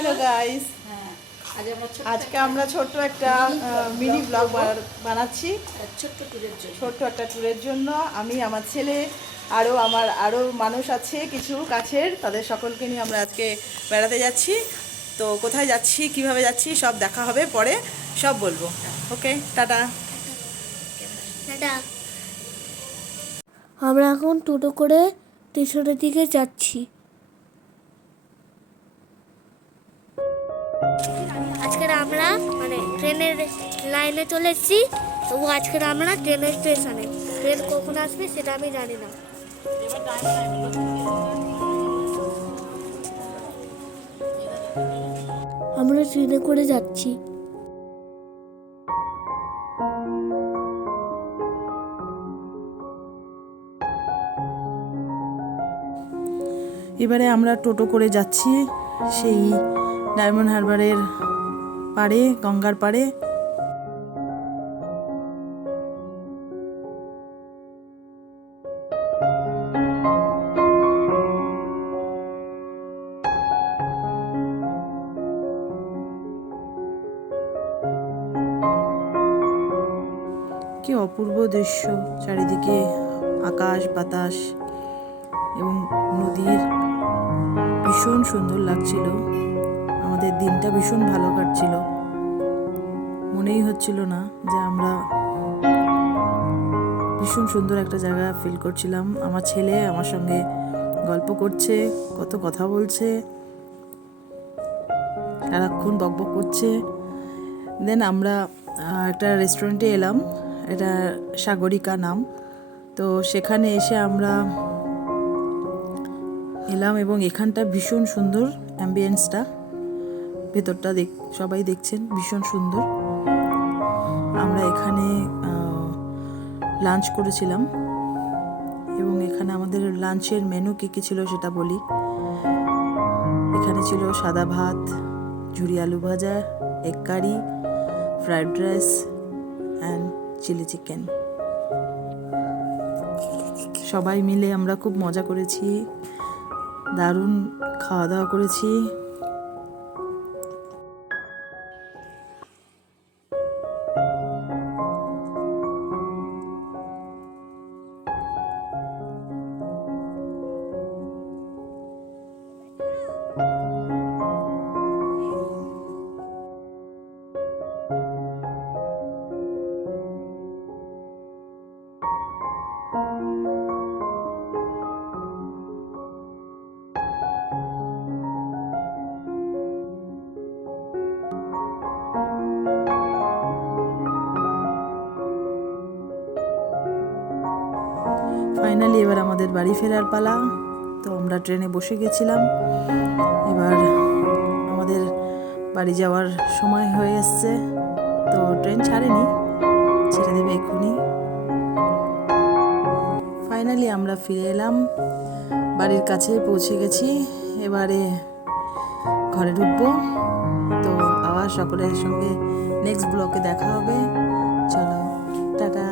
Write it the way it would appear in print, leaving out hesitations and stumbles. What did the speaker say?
Hello guys, আজকে আমরা ছোট্ট একটা মিনি ব্লগ বানাচ্ছি ছোট্ট একটা ট্যুরের জন্য। আমি, আমার ছেলে, আরও মানুষ আছে কিছু কাছের, তাদের সকলকে নিয়ে আমরা আজকে বেড়াতে যাচ্ছি। তো কোথায় যাচ্ছি, কিভাবে যাচ্ছি সব দেখা হবে, পরে সব বলবো। ওকে, টাটা। আমরা এখন টোটো করে স্টেশনের দিকে যাচ্ছি। আজকে আমরা ট্রেনের লাইনে চলে এসেছি, তবু আজকে আমরা ট্রেনের স্টেশনে। ট্রেন কখন আসবে সেটা আমি জানি না। আমরা ট্রেনে করে যাচ্ছি। এবারে আমরা টোটো করে যাচ্ছি সেই ডায়মন্ড হারবারের পাড়ে, গঙ্গার পাড়ে। কি অপূর্ব দৃশ্য, চারিদিকে আকাশ বাতাস এবং নদীর, ভীষণ সুন্দর লাগছিল। আমাদের দিনটা ভীষণ ভালো কাটছিল, মনেই হচ্ছিল না যে আমরা ভীষণ সুন্দর একটা জায়গা ফিল করছিলাম। আমার ছেলে আমার সঙ্গে গল্প করছে, কত কথা বলছে, সারাক্ষণ বকবক করছে। দেন আমরা একটা রেস্টুরেন্টে এলাম, এটা সাগরিকা নাম। তো সেখানে এসে আমরা এলাম এবং এখানটা ভীষণ সুন্দর, অ্যাম্বিয়েন্সটা, ভেতরটা সবাই দেখছেন, ভীষণ সুন্দর। আমরা এখানে লাঞ্চ করেছিলাম এবং এখানে আমাদের লাঞ্চের মেনু কী কী ছিল সেটা বলি। এখানে ছিল সাদা ভাত, ঝুরি আলু ভাজা, egg curry, fried rice and chilli chicken. সবাই মিলে আমরা খুব মজা করেছি, দারুণ খাওয়া দাওয়া করেছি। ফাইনালি এবার আমাদের বাড়ি ফেরার পালা। তো আমরা ট্রেনে বসে গেছিলাম, এবার আমাদের বাড়ি যাওয়ার সময় হয়ে এসছে। তো ট্রেন ছাড়েনি, ছেড়ে দেবে এক্ষুনি। ফাইনালি আমরা ফিরে এলাম, বাড়ির কাছে পৌঁছে গেছি। এবারে ঘরে ঢুকবো। তো আবার সকলের সঙ্গে নেক্সট ব্লগে দেখা হবে। চলো, টাটা।